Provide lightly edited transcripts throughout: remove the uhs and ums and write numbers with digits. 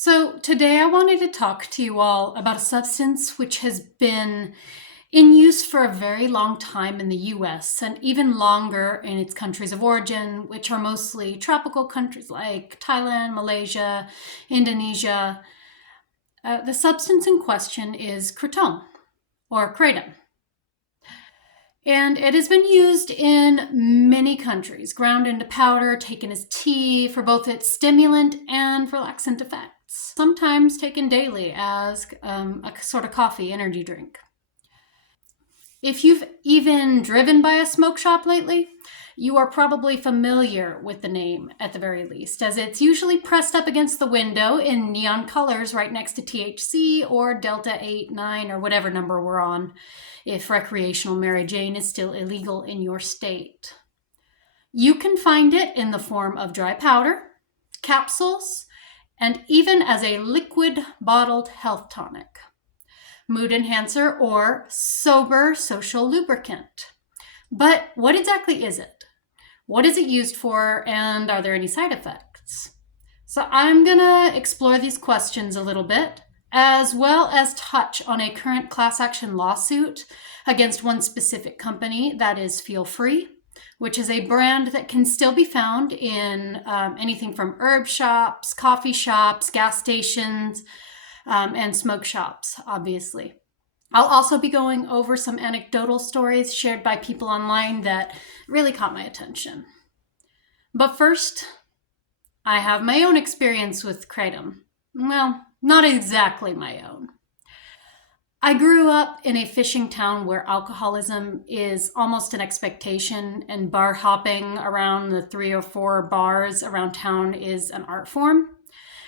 So, today I wanted to talk to you all about a substance which has been in use for a very long time in the US and even longer in its countries of origin, which are mostly tropical countries like Thailand, Malaysia, Indonesia. The substance in question is kratom or kratom. And it has been used in many countries, ground into powder, taken as tea for both its stimulant and relaxant effects, sometimes taken daily as a sort of coffee energy drink. If you've even driven by a smoke shop lately, you are probably familiar with the name at the very least, as it's usually pressed up against the window in neon colors right next to THC or Delta 8, 9, or whatever number we're on, if recreational Mary Jane is still illegal in your state. You can find it in the form of dry powder, capsules, and even as a liquid bottled health tonic, mood enhancer, or sober social lubricant. But what exactly is it? What is it used for, and are there any side effects? So I'm going to explore these questions a little bit, as well as touch on a current class action lawsuit against one specific company, that is Feel Free, which is a brand that can still be found in anything from herb shops, coffee shops, gas stations, and smoke shops, obviously. I'll also be going over some anecdotal stories shared by people online that really caught my attention. But first, I have my own experience with kratom. Well, not exactly my own. I grew up in a fishing town where alcoholism is almost an expectation, and bar hopping around the 3 or 4 bars around town is an art form.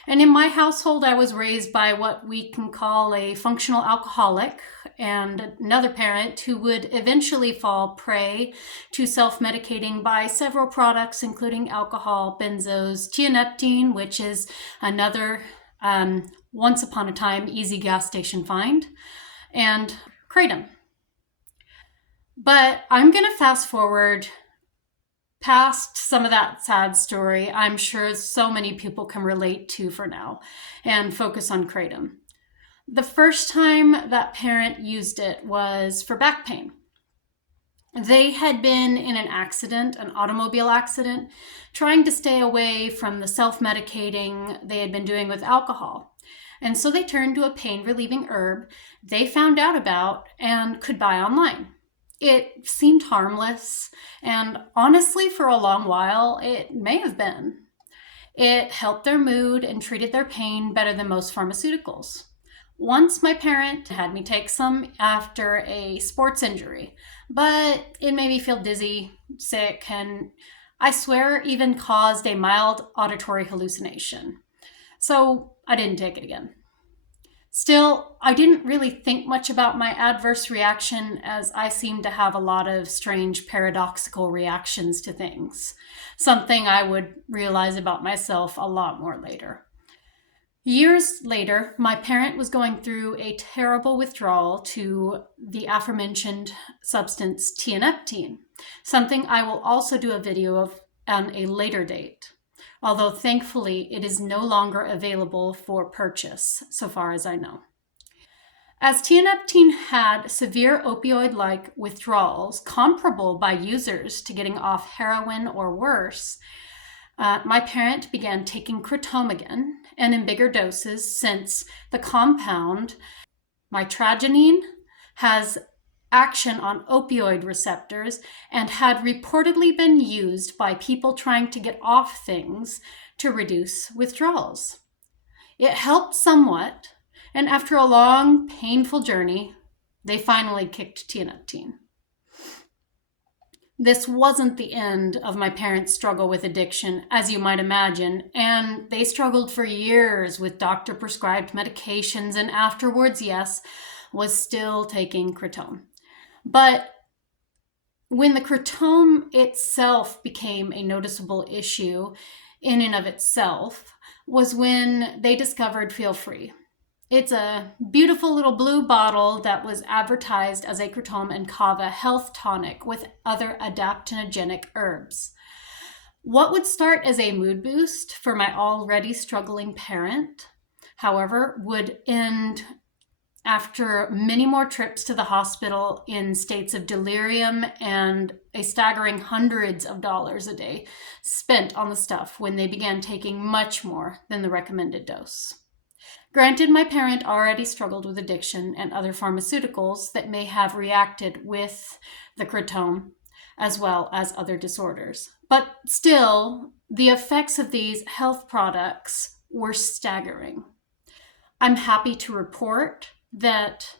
And in my household, I was raised by what we can call a functional alcoholic and another parent who would eventually fall prey to self-medicating by several products, including alcohol, benzos, tianeptine, which is another once upon a time easy gas station find, and kratom. But I'm going to fast forward past some of that sad story I'm sure so many people can relate to for now, and focus on kratom. The first time that parent used it was for back pain. They had been in an accident, an automobile accident, trying to stay away from the self-medicating they had been doing with alcohol. And so they turned to a pain-relieving herb they found out about and could buy online. It seemed harmless, and honestly, for a long while, it may have been. It helped their mood and treated their pain better than most pharmaceuticals. Once my parent had me take some after a sports injury, but it made me feel dizzy, sick, and I swear even caused a mild auditory hallucination. So I didn't take it again. Still, I didn't really think much about my adverse reaction, as I seem to have a lot of strange paradoxical reactions to things, something I would realize about myself a lot more later. Years later, my parent was going through a terrible withdrawal to the aforementioned substance tianeptine, something I will also do a video of on a later date, although thankfully it is no longer available for purchase, so far as I know. As tianeptine had severe opioid-like withdrawals comparable by users to getting off heroin or worse, my parent began taking kratom again, and in bigger doses, since the compound mitragynine has action on opioid receptors and had reportedly been used by people trying to get off things to reduce withdrawals. It helped somewhat, and after a long, painful journey, they finally kicked tianeptine. This wasn't the end of my parents' struggle with addiction, as you might imagine, and they struggled for years with doctor-prescribed medications, and afterwards, yes, was still taking kratom. But when the kratom itself became a noticeable issue in and of itself was when they discovered Feel Free. It's a beautiful little blue bottle that was advertised as a kratom and kava health tonic with other adaptogenic herbs. What would start as a mood boost for my already struggling parent however, would end after many more trips to the hospital in states of delirium and a staggering hundreds of dollars a day spent on the stuff when they began taking much more than the recommended dose. Granted, my parent already struggled with addiction and other pharmaceuticals that may have reacted with the Kratom, as well as other disorders. But still, the effects of these health products were staggering. I'm happy to report that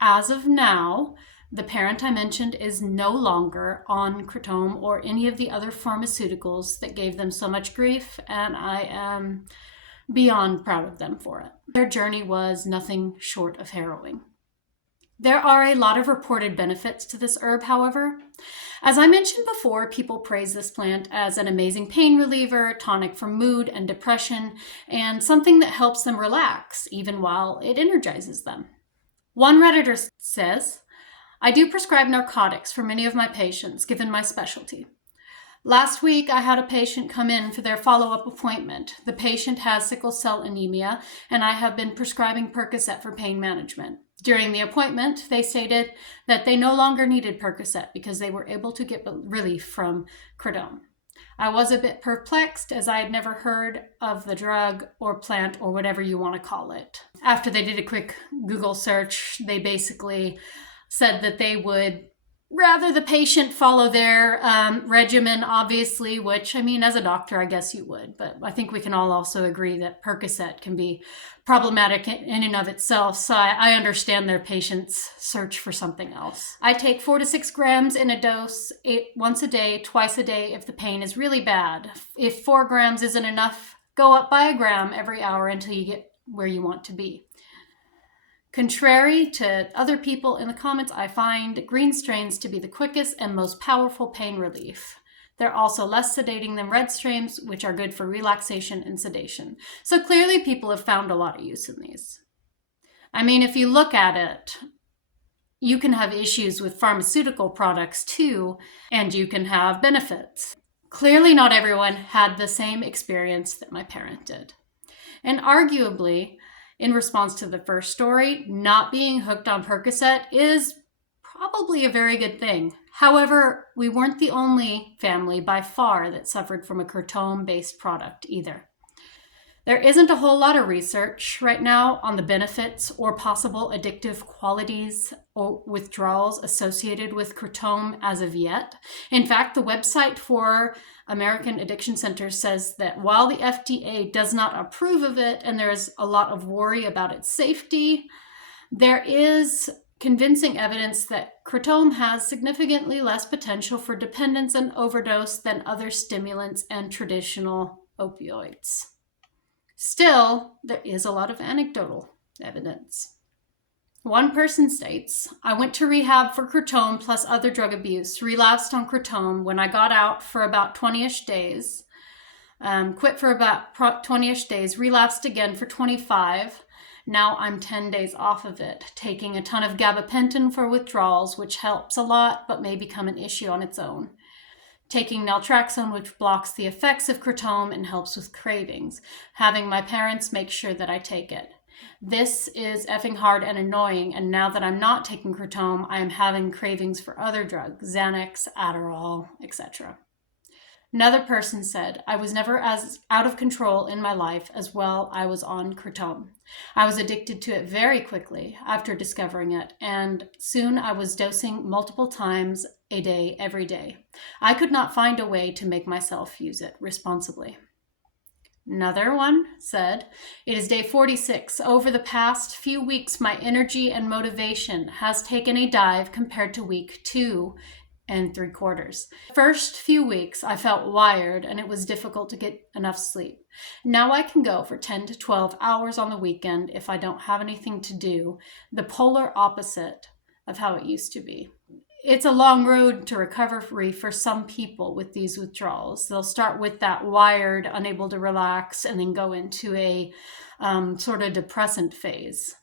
as of now, the parent I mentioned is no longer on Kratom or any of the other pharmaceuticals that gave them so much grief, and I am beyond proud of them for it. Their journey was nothing short of harrowing. There are a lot of reported benefits to this herb, however. As I mentioned before, people praise this plant as an amazing pain reliever, tonic for mood and depression, and something that helps them relax, even while it energizes them. One Redditor says, "I do prescribe narcotics for many of my patients, given my specialty. Last week, I had a patient come in for their follow-up appointment. The patient has sickle cell anemia, and I have been prescribing Percocet for pain management. During the appointment, they stated that they no longer needed Percocet because they were able to get relief from Kratom. I was a bit perplexed as I had never heard of the drug or plant or whatever you want to call it. After they did a quick Google search, they basically said that they would rather the patient follow their regimen, obviously, which, I mean, as a doctor, I guess you would. But I think we can all also agree that Percocet can be problematic in and of itself. So I understand their patients' search for something else. I take 4 to 6 grams in a dose once a day, twice a day if the pain is really bad. If 4 grams isn't enough, go up by a gram every hour until you get where you want to be. Contrary to other people in the comments, I find green strains to be the quickest and most powerful pain relief. They're also less sedating than red strains, which are good for relaxation and sedation. So clearly people have found a lot of use in these. I mean, if you look at it, you can have issues with pharmaceutical products too, and you can have benefits. Clearly not everyone had the same experience that my parent did. And arguably, in response to the first story, not being hooked on Percocet is probably a very good thing. However, we weren't the only family by far that suffered from a Kratom-based product either. There isn't a whole lot of research right now on the benefits or possible addictive qualities or withdrawals associated with Kratom as of yet. In fact, the website for American Addiction Centers says that while the FDA does not approve of it and there is a lot of worry about its safety, there is convincing evidence that Kratom has significantly less potential for dependence and overdose than other stimulants and traditional opioids. Still, there is a lot of anecdotal evidence. One person states, "I went to rehab for Kratom plus other drug abuse, relapsed on Kratom when I got out for about 20-ish days, quit for about 20-ish days, relapsed again for 25. Now I'm 10 days off of it, taking a ton of gabapentin for withdrawals, which helps a lot but may become an issue on its own. Taking naltrexone, which blocks the effects of Kratom and helps with cravings. Having my parents make sure that I take it. This is effing hard and annoying, and now that I'm not taking Kratom, I am having cravings for other drugs, Xanax, Adderall, etc." Another person said, "I was never as out of control in my life as well I was on Kratom. I was addicted to it very quickly after discovering it, and soon I was dosing multiple times a day, every day. I could not find a way to make myself use it responsibly." Another one said, "It is day 46. Over the past few weeks, my energy and motivation has taken a dive compared to week 2 and 3/4. The first few weeks, I felt wired and it was difficult to get enough sleep. Now I can go for 10 to 12 hours on the weekend if I don't have anything to do, the polar opposite of how it used to be." It's a long road to recovery for some people with these withdrawals. They'll start with that wired, unable to relax, and then go into a sort of depressant phase.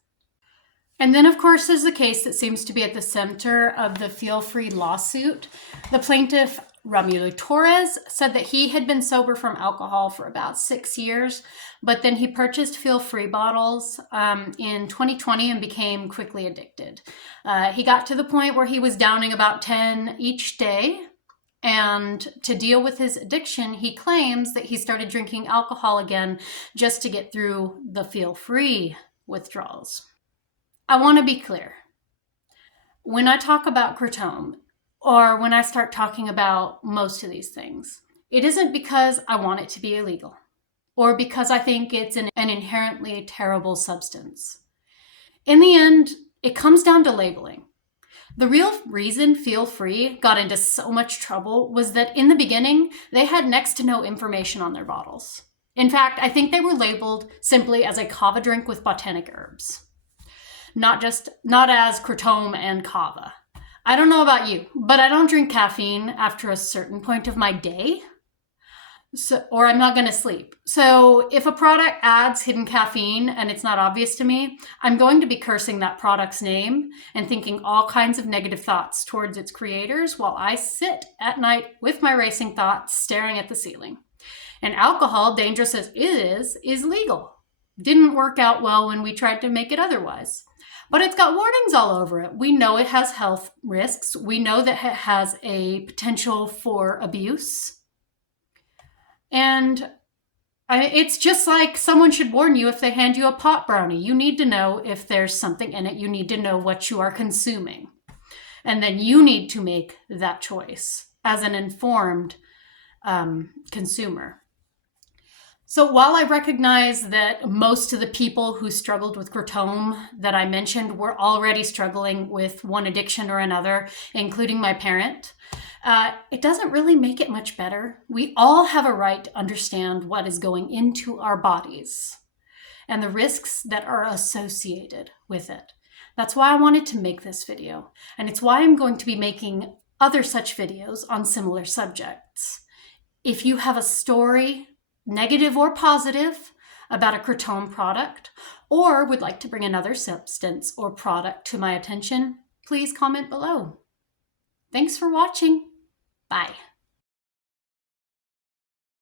And then, of course, there's the case that seems to be at the center of the Feel Free lawsuit. The plaintiff Romulo Torres said that he had been sober from alcohol for about 6 years, but then he purchased feel-free bottles in 2020 and became quickly addicted. He got to the point where he was downing about 10 each day. And to deal with his addiction, he claims that he started drinking alcohol again just to get through the feel-free withdrawals. I want to be clear. When I talk about Kratom, or when I start talking about most of these things, it isn't because I want it to be illegal or because I think it's an inherently terrible substance. In the end, it comes down to labeling. The real reason Feel Free got into so much trouble was that in the beginning, they had next to no information on their bottles. In fact, I think they were labeled simply as a kava drink with botanic herbs, not as Kratom and kava. I don't know about you, but I don't drink caffeine after a certain point of my day, or I'm not going to sleep. So if a product adds hidden caffeine and it's not obvious to me, I'm going to be cursing that product's name and thinking all kinds of negative thoughts towards its creators while I sit at night with my racing thoughts staring at the ceiling. And alcohol, dangerous as it is legal. Didn't work out well when we tried to make it otherwise. But it's got warnings all over it. We know it has health risks. We know that it has a potential for abuse. And it's just like someone should warn you if they hand you a pot brownie. You need to know if there's something in it. You need to know what you are consuming. And then you need to make that choice as an informed consumer. So while I recognize that most of the people who struggled with Kratom that I mentioned were already struggling with one addiction or another, including my parent, it doesn't really make it much better. We all have a right to understand what is going into our bodies and the risks that are associated with it. That's why I wanted to make this video, and it's why I'm going to be making other such videos on similar subjects. If you have a story, negative or positive, about a Kratom product, or would like to bring another substance or product to my attention, please comment below. Thanks for watching. Bye.